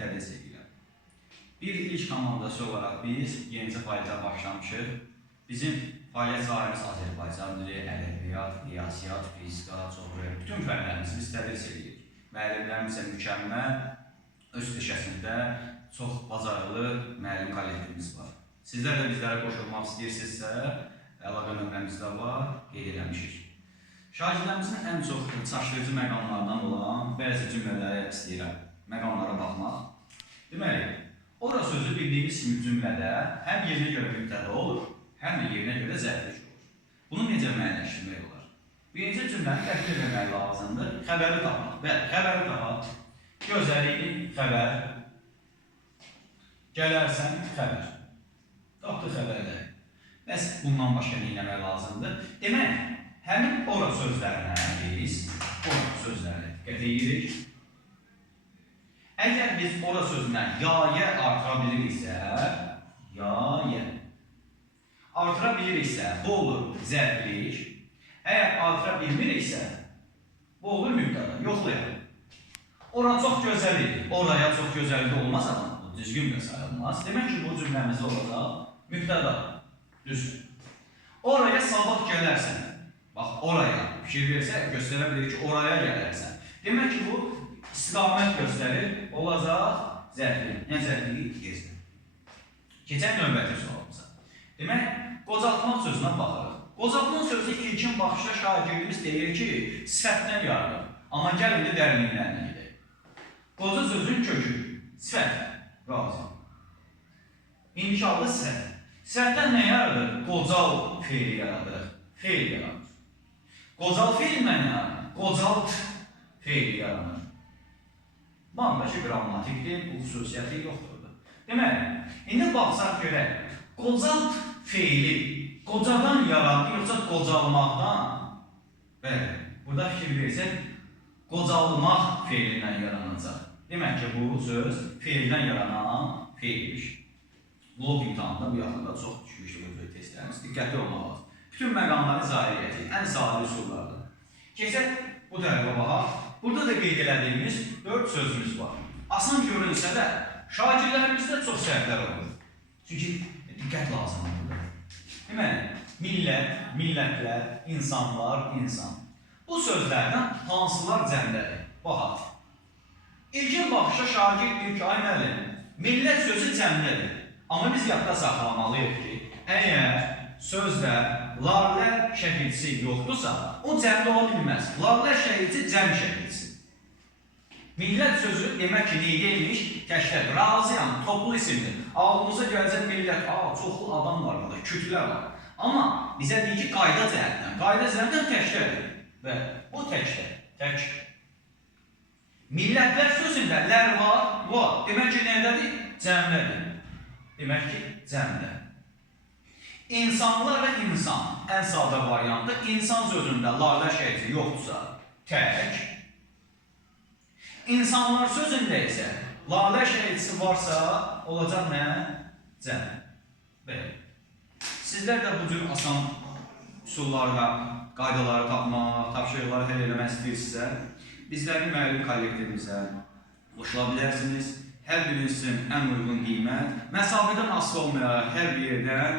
tədris edirəm. Bir ilk komandası olaraq biz yenicə fəaliyyətə başlamışıq. Bizim fəaliyyət sahəmiz Azərbaycan dili, ədəbiyyat, riyaziyyat, fizika, coğrafya, bütün fənlərimizi biz tədris edirik. Müəllimlərimiz isə mükəmməl, öz peşəsində çox bacarıqlı müəllim kollektivimiz var. Sizlər də bizlərə qoşulmaq istəyirsinizsə, əlaqə nömrəmiz də var, qeyd eləmişik. Şagirdlərimizin ən çox çaşdırıcı məqamlardan olan bəzi cümlələri istəyirəm, məqamlara baxmaq. Deməli, ora sözü bildiyimiz kimi cümlədə həm yerinə görə mübtəda olur, həm də yerinə görə zərflik olur. Bunu necə müəyyənləşdirmək olar? Birinci cümləni təqdir etmək lazımdır, xəbəri tapmaq. Bəli, xəbəri tapaq. Gözəllikli xəbər, gələrsən xəbər. Tapdı xəbərləri. Bəs bundan başqa nə etmək lazımdır? Demək, həmin ora sözlərinə biz ora sözlərinə diqqət edirik. Əgər biz ora sözünə ya-yə artıra biliriksə, ya-yə artıra biliriksə, bu olur zərflik. Əgər artıra bilmiriksə, bu olur mübtəda. Yoxlayalım. Ora çox gözəl idi. Oraya çox gözəl idi olmaz amma bu düzgün də sayılmaz. Demək ki, bu cümləmizdə olacaq mübtəda. Düzdür. Oraya sabah gələrsən. Bax, oraya fikir versə, göstərə bilir ki, oraya gələrsən. Demək ki, bu istiqamət göstərir, olacaq zərflik. Nə zərfliyi? Gezdir. Keçək növbəti sualımıza. Demək, qocaltmaq sözünə baxırıq. Qocaltmaq sözü ilkin baxışda şagirdimiz deyir ki, sifətdən yaranır. Amma gəlin də dərinliklərinə gedək. Qoca sözün kökü, sifət, razı. İnşallah sifət. Sifətdən nə yaradır? Qocal feili yaradır. Feil yaranır. Qocal feilindən yaranır. Qocalt feili yaranır. Bandakı qrammatikdir, bu xüsusiyyəti yoxdur. Deməli, indi baxsaq görək. Qocalt feili qocadan yaranır, yoxsa qocalmaqdan? Bəli, burada fikir versək, qocalmaq feilindən yaranacaq. Demək ki, bu söz feildən yaranan feilmiş. Blok imtahanında bu yaxında çox düşmüşdür özü testlərimiz. Diqqətli olmaq lazım. Bütün məqamları izah edəcək. Ən sadə üsullardır. Keçək bu tərəfə baxaq. Burada da qeyd elədiyimiz 4 sözümüz var. Asan görünsə də şagirdlərimizdə çox səhvlər olur. Çünki diqqət lazımdır burada. Deməli, millət, millətlər, insanlar, insan. Bu sözlərdən hansılar cəmdədir? Baxaq. İlkin baxışa şagird deyir ki, ay müəllim, millət sözü cəmdədir. Amma biz yadda saxlamalıyıq ki, əgər sözdə larlər şəkilçisi yoxdursa, o cəmdə ola bilməz. Larlər şəkilçisi cəm şəkilçisi. Millət sözü demək ki, neydeymiş? Təşkil, razıyam, toplu isimdir. Ağlımıza gələcək millət, çoxlu adam var burada, kütlə var. Amma bizə deyir ki, qayda cəhətdən təşkildir. Və bu təkdir, tək. Millətlər sözündə lər var. Demək ki, nədədir? Cəmdədir. Demək ki, cəmdə. İnsanlar və insan, ən sadə variantı, insan sözündə larlar şəkilçisi yoxdursa, tək. İnsanlar sözündə isə larlar şəkilçisi varsa, olacaq nə? Cəm. Belə. Sizlər də bu cür asan üsullarda qaydaları tapmaq, tapşırıqları həll eləmək istəyirsinizsə, bizlərin müəllim kollektivimizə qoşula bilərsiniz. Hər birinizin ən uyğun qiymət, məsafədən asılı olmayaraq hər bir yerdən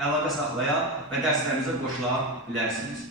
əlaqə saxlaya və dərslərimizə qoşula bilərsiniz.